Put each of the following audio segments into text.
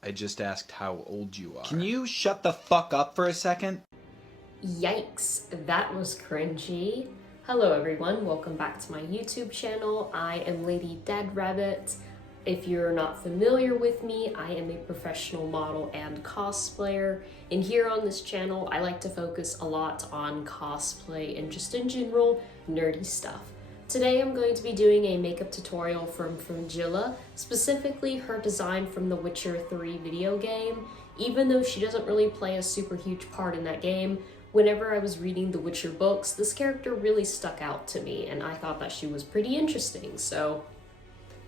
I just asked how old you are. Can you shut the fuck up for a second? Yikes, that was cringy. Hello everyone, welcome back to my YouTube channel. I am Lady Dead Rabbit. If you're not familiar with me, I am a professional model and cosplayer. And here on this channel, I like to focus a lot on cosplay and just in general, nerdy stuff. Today I'm going to be doing a makeup tutorial from Fringilla, specifically her design from the Witcher 3 video game. Even though she doesn't really play a super huge part in that game, whenever I was reading the Witcher books, this character really stuck out to me and I thought that she was pretty interesting, so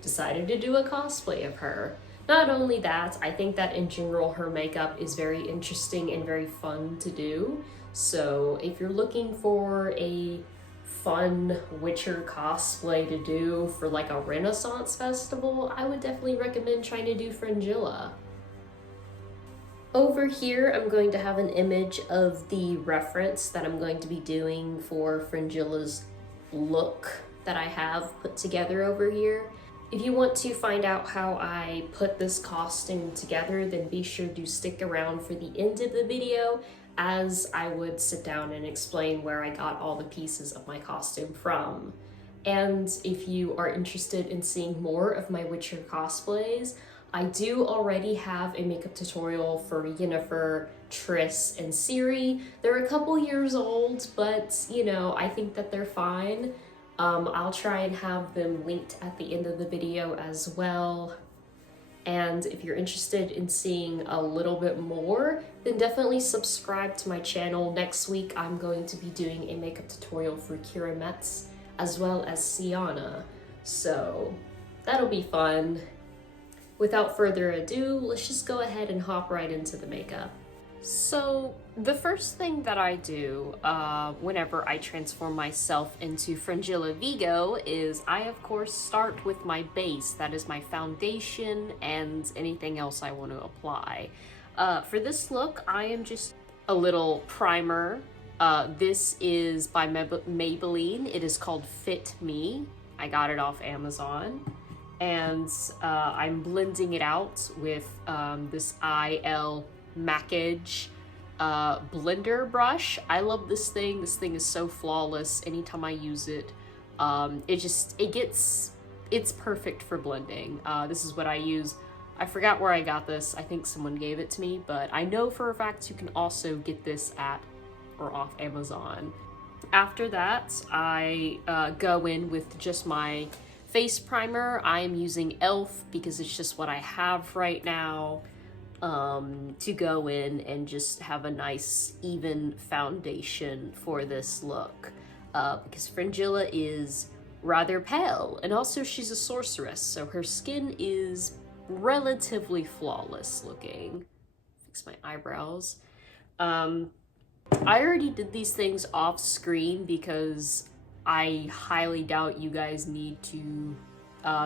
decided to do a cosplay of her. Not only that, I think that in general her makeup is very interesting and very fun to do. So if you're looking for a fun Witcher cosplay to do for like a Renaissance festival, I would definitely recommend trying to do Fringilla. Over here, I'm going to have an image of the reference that I'm going to be doing for Fringilla's look that I have put together over here. If you want to find out how I put this costume together, then be sure to stick around for the end of the video, as I would sit down and explain where I got all the pieces of my costume from. And if you are interested in seeing more of my Witcher cosplays, I do already have a makeup tutorial for Yennefer, Triss, and Ciri. They're a couple years old, but you know, I think that they're fine. I'll try and have them linked at the end of the video as well. And if you're interested in seeing a little bit more, then definitely subscribe to my channel. Next week, I'm going to be doing a makeup tutorial for Keira Metz as well as Syanna. So that'll be fun. Without further ado, let's just go ahead and hop right into the makeup. So the first thing that I do whenever I transform myself into Fringilla Vigo is I of course start with my base, that is my foundation and anything else I want to apply. For this look, I am just a little primer. This is by Maybelline. It is called Fit Me. I got it off Amazon. And I'm blending it out with this IL Mackage blender brush. I love this thing. This thing is so flawless. Anytime I use it, it's perfect for blending. This is what I use. I forgot where I got this. I think someone gave it to me, but I know for a fact you can also get this at or off Amazon. After that, I go in with just my face primer. I am using e.l.f. because it's just what I have right now, to go in and just have a nice even foundation for this look, because Fringilla is rather pale and also she's a sorceress, so her skin is relatively flawless looking. Fix my eyebrows. I already did these things off screen because I highly doubt you guys need to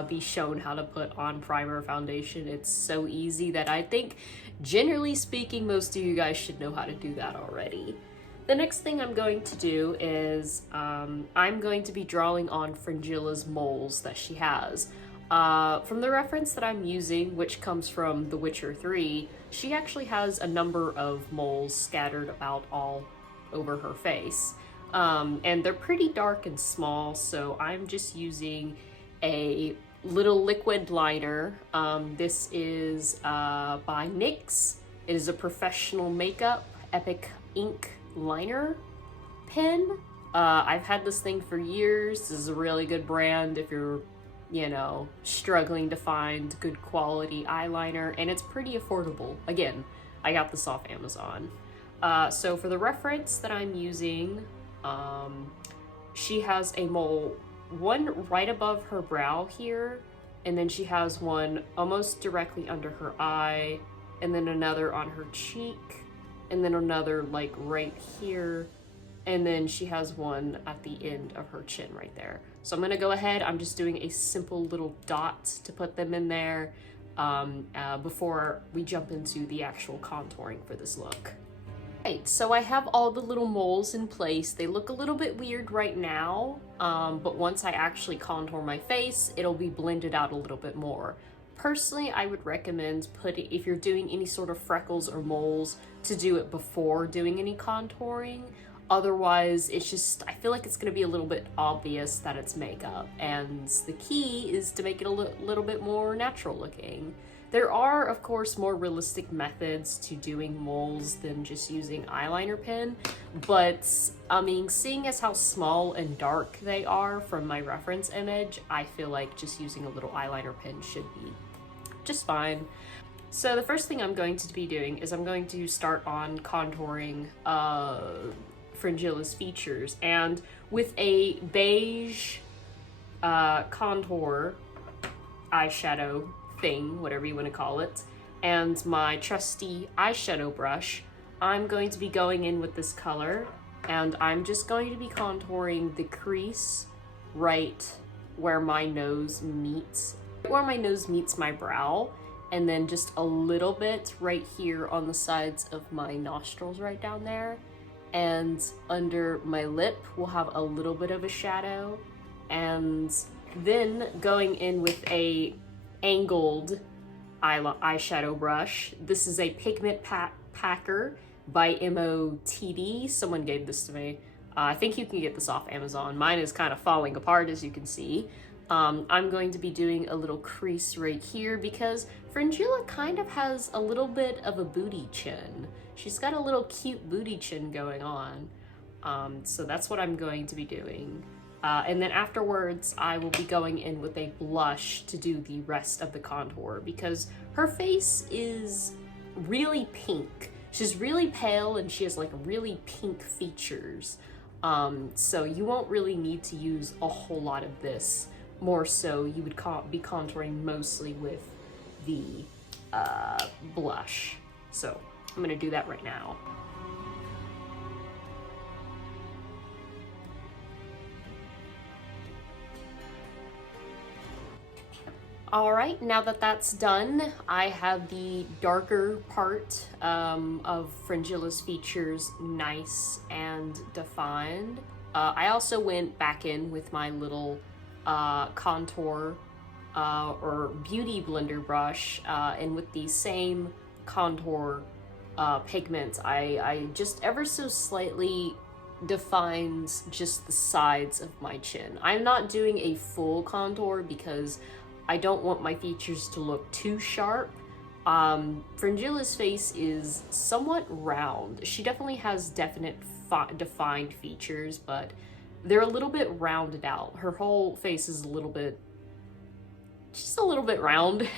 be shown how to put on primer foundation. It's so easy that I think, generally speaking, most of you guys should know how to do that already. The next thing I'm going to do is I'm going to be drawing on Fringilla's moles that she has. From the reference that I'm using, which comes from The Witcher 3, she actually has a number of moles scattered about all over her face. And they're pretty dark and small, so I'm just using a little liquid liner. This is by NYX. It is a professional makeup Epic ink liner pen. I've had this thing for years. This is a really good brand if you're, you know, struggling to find good quality eyeliner, and it's pretty affordable. Again, I got this off Amazon. So for the reference that I'm using, she has a mole, one right above her brow here, and then she has one almost directly under her eye, and then another on her cheek, and then another like right here, and then she has one at the end of her chin right there. So I'm gonna go ahead, I'm just doing a simple little dot to put them in there before we jump into the actual contouring for this look. Right, so I have all the little moles in place. They look a little bit weird right now, but once I actually contour my face, it'll be blended out a little bit more. Personally, I would recommend if you're doing any sort of freckles or moles, to do it before doing any contouring. Otherwise, it's just, I feel like it's going to be a little bit obvious that it's makeup, and the key is to make it a little bit more natural looking. There are, of course, more realistic methods to doing moles than just using eyeliner pen, but I mean, seeing as how small and dark they are from my reference image, I feel like just using a little eyeliner pen should be just fine. So the first thing I'm going to be doing is I'm going to start on contouring Fringilla's features, and with a beige contour eyeshadow thing, whatever you want to call it, and my trusty eyeshadow brush, I'm going to be going in with this color, and I'm just going to be contouring the crease right where my nose meets my brow, and then just a little bit right here on the sides of my nostrils right down there. And under my lip, we'll have a little bit of a shadow. And then going in with a angled eyeshadow brush. This is a Pigment Packer by MOTD. Someone gave this to me. I think you can get this off Amazon. Mine is kind of falling apart, as you can see. I'm going to be doing a little crease right here because Fringilla kind of has a little bit of a booty chin. She's got a little cute booty chin going on. So that's what I'm going to be doing. And then afterwards, I will be going in with a blush to do the rest of the contour because her face is really pink. She's really pale and she has like really pink features. So you won't really need to use a whole lot of this. More so, you would be contouring mostly with the blush. So I'm gonna do that right now. All right, now that that's done, I have the darker part of Fringilla's features nice and defined. I also went back in with my little contour or beauty blender brush, and with the same contour pigments, I just ever so slightly defines just the sides of my chin. I'm not doing a full contour because I don't want my features to look too sharp. Fringilla's face is somewhat round. She definitely has defined features, but they're a little bit rounded out. Her whole face is just a little bit round.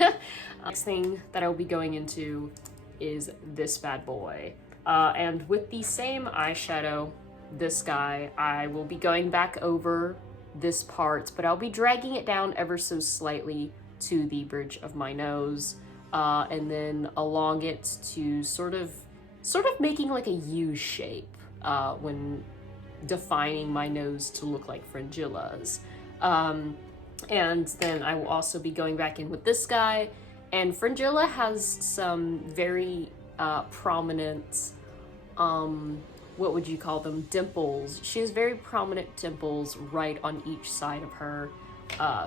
Next thing that I will be going into is this bad boy. And with the same eyeshadow, this guy, I will be going back over this part, but I'll be dragging it down ever so slightly to the bridge of my nose, and then along it to sort of making like a U shape when defining my nose to look like Fringilla's. And then I will also be going back in with this guy, and Fringilla has some very prominent, what would you call them, dimples. She has very prominent dimples right on each side of her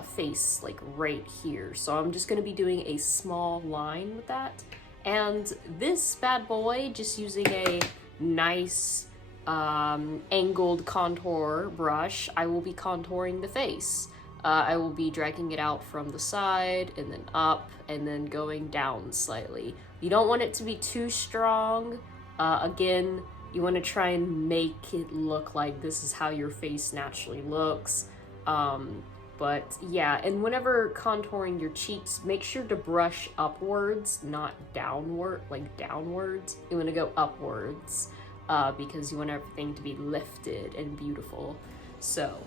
face, like right here. So I'm just gonna be doing a small line with that. And this bad boy, just using a nice angled contour brush, I will be contouring the face. I will be dragging it out from the side and then up and then going down slightly. You don't want it to be too strong. Again, you want to try and make it look like this is how your face naturally looks. But yeah, and whenever contouring your cheeks, make sure to brush upwards, not downward, like downwards. You want to go upwards because you want everything to be lifted and beautiful. So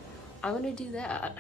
I'm going to do that.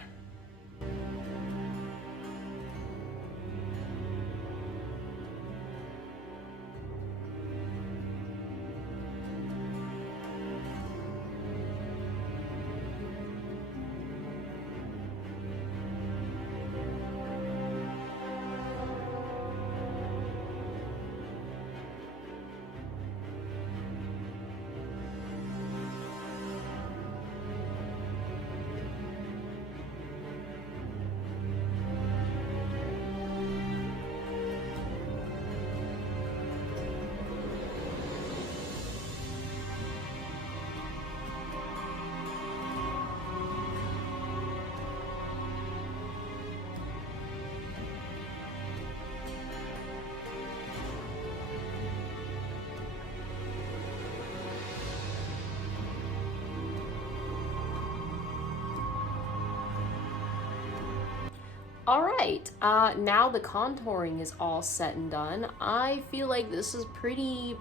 Alright, now the contouring is all set and done. I feel like this is pretty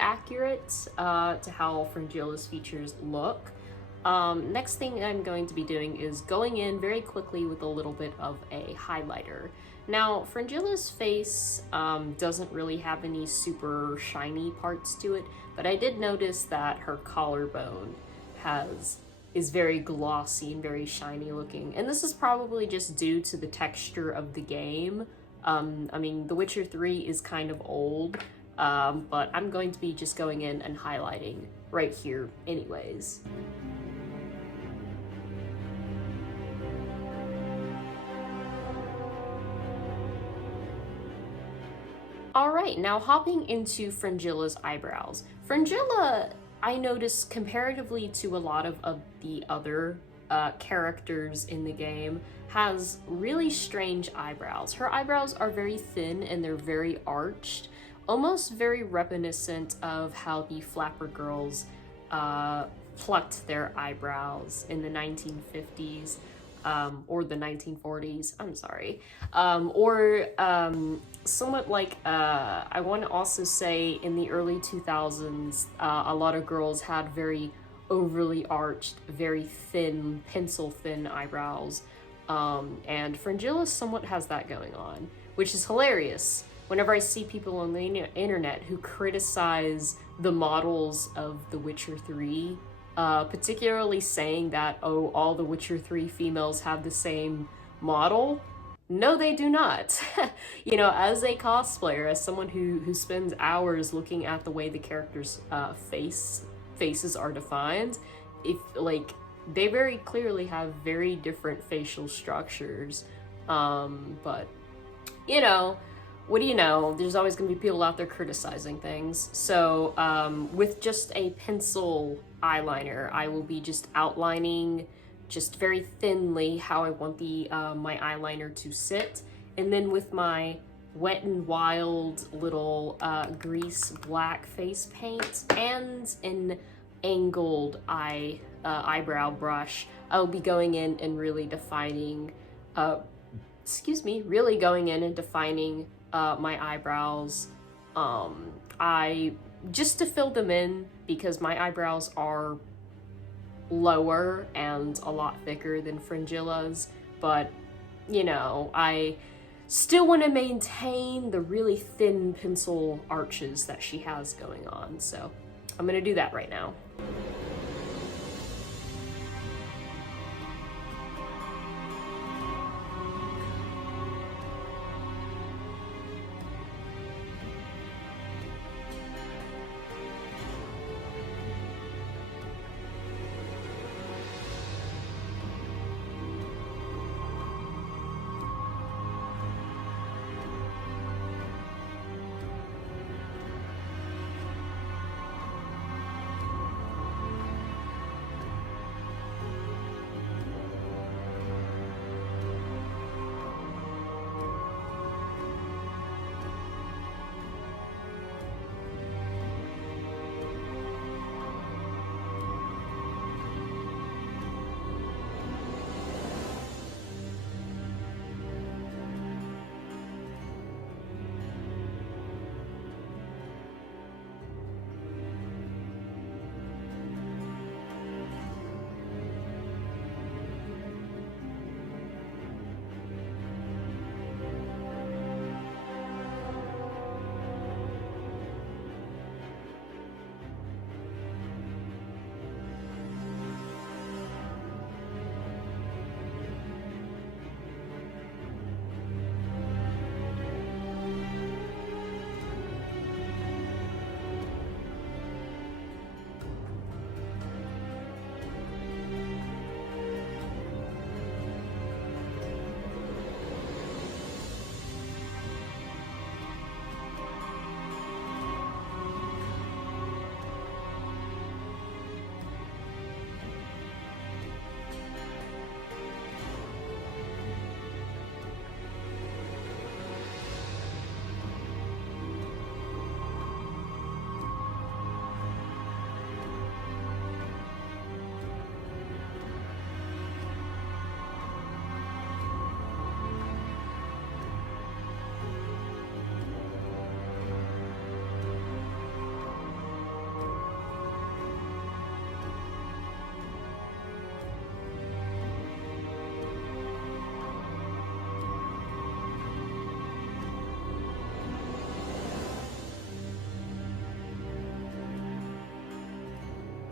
accurate to how Fringilla's features look. Next thing I'm going to be doing is going in very quickly with a little bit of a highlighter. Now, Fringilla's face doesn't really have any super shiny parts to it, but I did notice that her collarbone is very glossy and very shiny looking, and this is probably just due to the texture of the game. I mean, The Witcher 3 is kind of old, but I'm going to be just going in and highlighting right here anyways. Alright, now hopping into Fringilla's eyebrows. Fringilla, I noticed, comparatively to a lot of the other characters in the game, has really strange eyebrows. Her eyebrows are very thin and they're very arched, almost very reminiscent of how the Flapper Girls plucked their eyebrows in the 1950s. Or the 1940s, I'm sorry. Or somewhat like, I want to also say in the early 2000s, a lot of girls had very overly arched, very thin, pencil-thin eyebrows. And Fringilla somewhat has that going on, which is hilarious. Whenever I see people on the internet who criticize the models of The Witcher 3, particularly saying that, oh, all the Witcher 3 females have the same model. No, they do not. You know, as a cosplayer, as someone who spends hours looking at the way the characters' faces are defined, they very clearly have very different facial structures. But, you know, what do you know? There's always going to be people out there criticizing things. So with just a pencil eyeliner, I will be just outlining just very thinly how I want the my eyeliner to sit. And then with my Wet n Wild little grease black face paint and an angled eyebrow brush, I will be going in and really defining, really going in and defining my eyebrows, just to fill them in, because my eyebrows are lower and a lot thicker than Fringilla's, but, you know, I still want to maintain the really thin pencil arches that she has going on, so I'm gonna do that right now.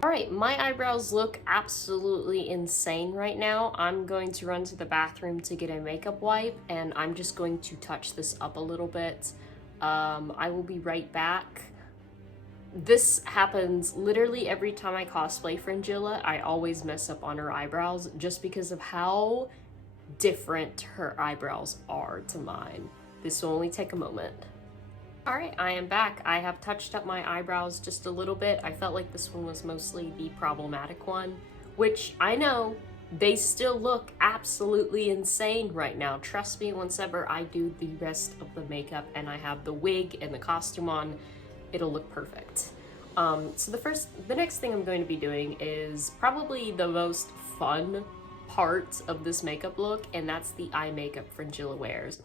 Alright, my eyebrows look absolutely insane right now. I'm going to run to the bathroom to get a makeup wipe, and I'm just going to touch this up a little bit. I will be right back. This happens literally every time I cosplay Fringilla. I always mess up on her eyebrows just because of how different her eyebrows are to mine. This will only take a moment. Alright, I am back. I have touched up my eyebrows just a little bit. I felt like this one was mostly the problematic one, which I know they still look absolutely insane right now. Trust me, once ever I do the rest of the makeup and I have the wig and the costume on, it'll look perfect. So the next thing I'm going to be doing is probably the most fun part of this makeup look, and that's the eye makeup Fringilla wears.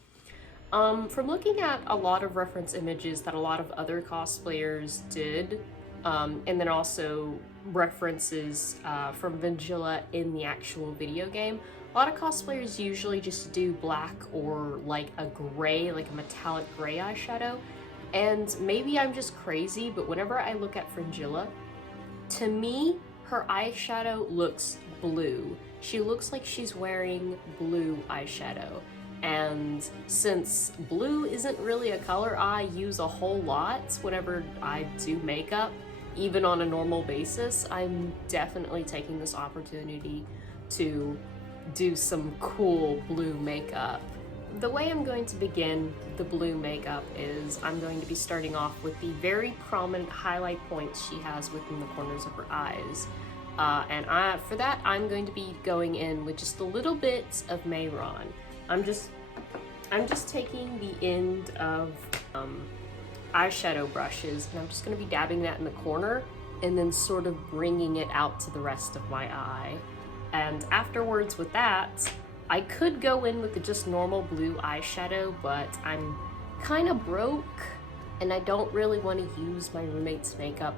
From looking at a lot of reference images that a lot of other cosplayers did, and then also references from Fringilla in the actual video game, a lot of cosplayers usually just do black or like a gray, like a metallic gray eyeshadow. And maybe I'm just crazy, but whenever I look at Fringilla, to me, her eyeshadow looks blue. She looks like she's wearing blue eyeshadow. And since blue isn't really a color I use a whole lot whenever I do makeup, even on a normal basis, I'm definitely taking this opportunity to do some cool blue makeup. The way I'm going to begin the blue makeup is I'm going to be starting off with the very prominent highlight points she has within the corners of her eyes. For that, I'm going to be going in with just a little bit of Mayron. I'm just taking the end of eyeshadow brushes, and I'm just going to be dabbing that in the corner and then sort of bringing it out to the rest of my eye. And afterwards with that, I could go in with the just normal blue eyeshadow, but I'm kind of broke and I don't really want to use my roommate's makeup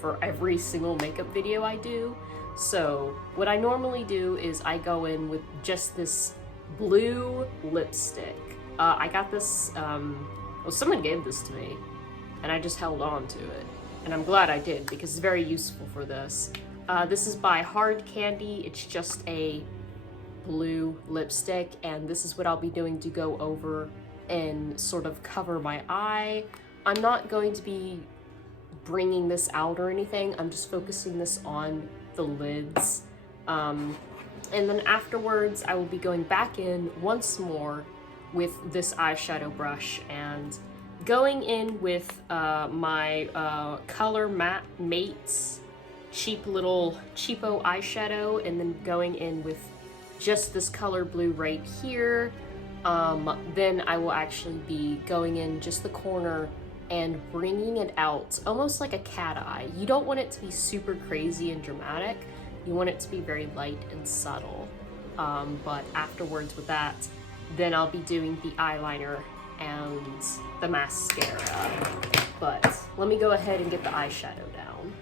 for every single makeup video I do. So what I normally do is I go in with just this blue lipstick. I got this, well, someone gave this to me and I just held on to it. And I'm glad I did because it's very useful for this. This is by Hard Candy. It's just a blue lipstick, and this is what I'll be doing to go over and sort of cover my eye. I'm not going to be bringing this out or anything. I'm just focusing this on the lids. And then afterwards, I will be going back in once more with this eyeshadow brush and going in with my Color Mates cheap little cheapo eyeshadow, and then going in with just this color blue right here. Then I will actually be going in just the corner and bringing it out almost like a cat eye. You don't want it to be super crazy and dramatic. You want it to be very light and subtle. But afterwards with that, then I'll be doing the eyeliner and the mascara. But let me go ahead and get the eyeshadow down.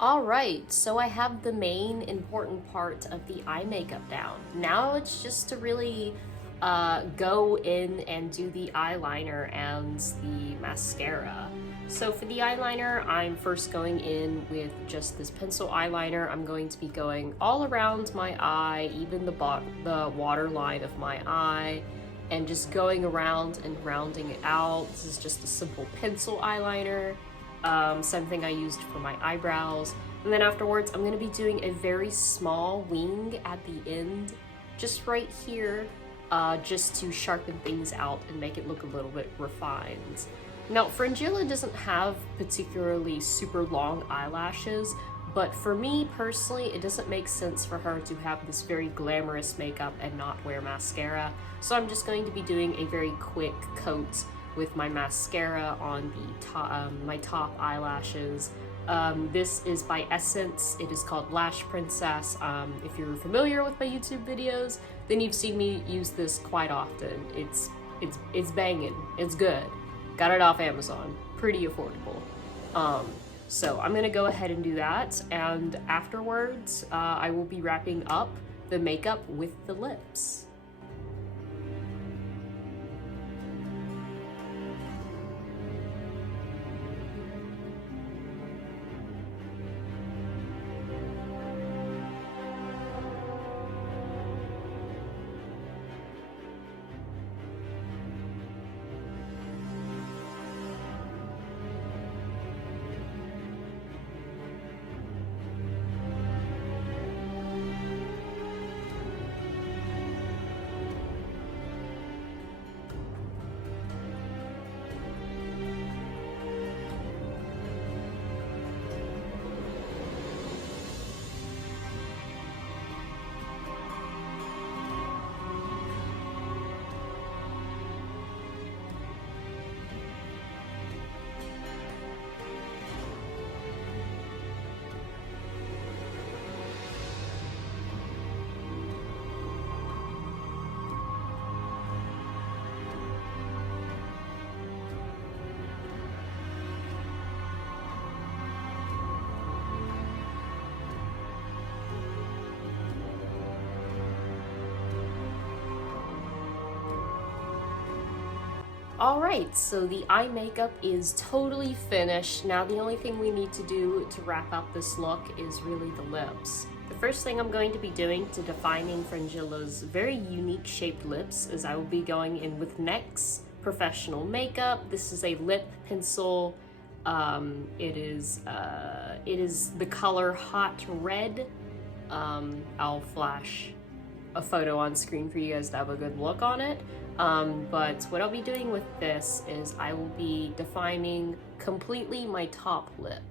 Alright, so I have the main important part of the eye makeup down. Now it's just to really go in and do the eyeliner and the mascara. So for the eyeliner, I'm first going in with just this pencil eyeliner. I'm going to be going all around my eye, even the waterline of my eye, and just going around and rounding it out. This is just a simple pencil eyeliner. Same thing I used for my eyebrows. And then afterwards, I'm gonna be doing a very small wing at the end, just right here, just to sharpen things out and make it look a little bit refined. Now, Fringilla doesn't have particularly super long eyelashes, but for me personally, it doesn't make sense for her to have this very glamorous makeup and not wear mascara. So I'm just going to be doing a very quick coat with my mascara on the top, my top eyelashes. This is by Essence. It is called Lash Princess. If you're familiar with my YouTube videos, then you've seen me use this quite often. It's banging. It's good. Got it off Amazon. Pretty affordable. So I'm gonna go ahead and do that, and afterwards, I will be wrapping up the makeup with the lips. Alright, so the eye makeup is totally finished. Now the only thing we need to do to wrap up this look is really the lips. The first thing I'm going to be doing to defining Fringilla's very unique shaped lips is I will be going in with NYX Professional Makeup. This is a lip pencil. It is the color Hot Red. I'll flash a photo on screen for you guys to have a good look on it. But what I'll be doing with this is I will be defining completely my top lip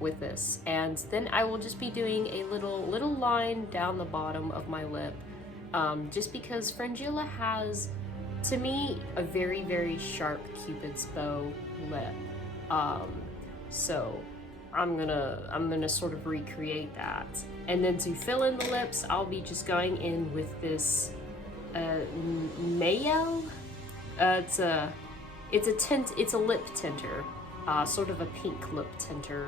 with this, and then I will just be doing a little line down the bottom of my lip, just because Fringilla has, to me, a very, very sharp Cupid's bow lip. So I'm gonna sort of recreate that. And then to fill in the lips, I'll be just going in with this Mayo. It's a lip tinter, sort of a pink lip tinter,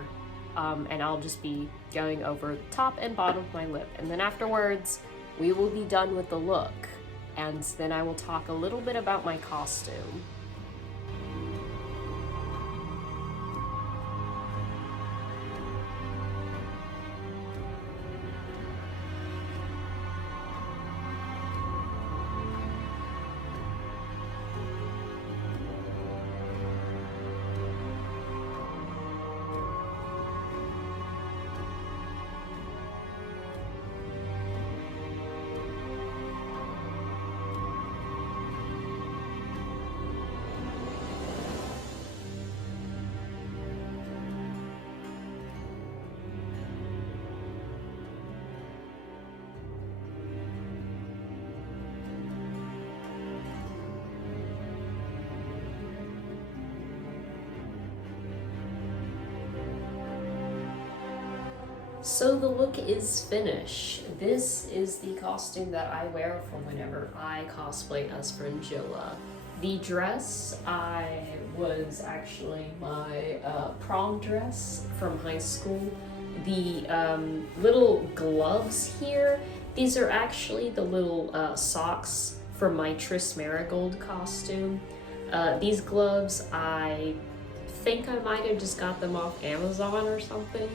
and I'll just be going over the top and bottom of my lip. And then afterwards, we will be done with the look, and then I will talk a little bit about my costume. So the look is finished. This is the costume that I wear from whenever I cosplay as Fringilla. The dress was actually my prom dress from high school. The little gloves here, these are actually the little socks from my Tris Marigold costume. These gloves, I think I might have just got them off Amazon or something.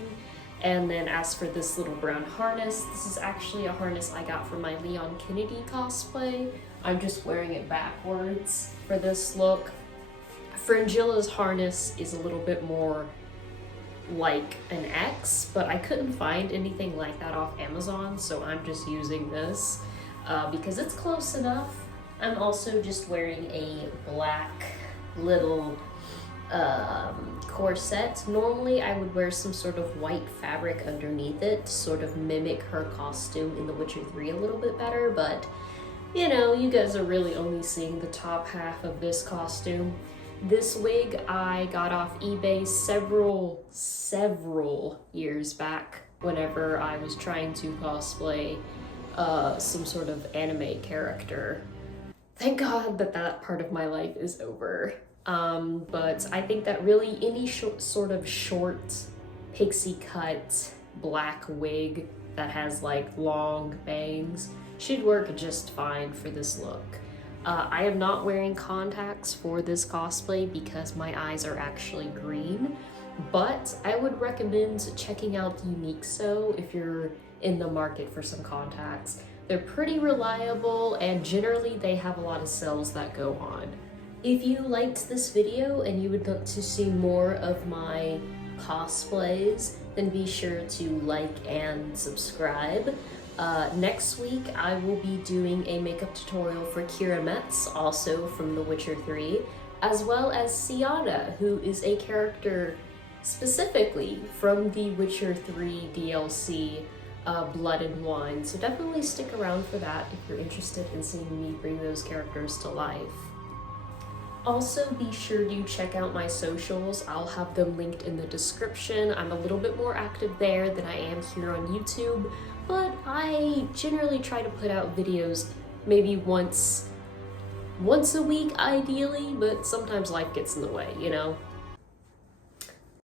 And then as for this little brown harness, this is actually a harness I got for my Leon Kennedy cosplay. I'm just wearing it backwards for this look. Fringilla's harness is a little bit more like an X, but I couldn't find anything like that off Amazon, so I'm just using this because it's close enough. I'm also just wearing a black little corset. Normally I would wear some sort of white fabric underneath it to sort of mimic her costume in The Witcher 3 a little bit better, but you know, you guys are really only seeing the top half of this costume. This wig I got off eBay several years back whenever I was trying to cosplay some sort of anime character. Thank God that that part of my life is over. But I think that really any sort of short pixie cut black wig that has like long bangs should work just fine for this look. I am not wearing contacts for this cosplay because my eyes are actually green, but I would recommend checking out Uniqso if you're in the market for some contacts. They're pretty reliable and generally they have a lot of sales that go on. If you liked this video and you would like to see more of my cosplays, then be sure to like and subscribe. Next week, I will be doing a makeup tutorial for Keira Metz, also from The Witcher 3, as well as Syanna, who is a character specifically from The Witcher 3 DLC, Blood and Wine. So definitely stick around for that if you're interested in seeing me bring those characters to life. Also, be sure to check out my socials. I'll have them linked in the description. I'm a little bit more active there than I am here on YouTube, but I generally try to put out videos maybe once a week ideally, but sometimes life gets in the way, you know?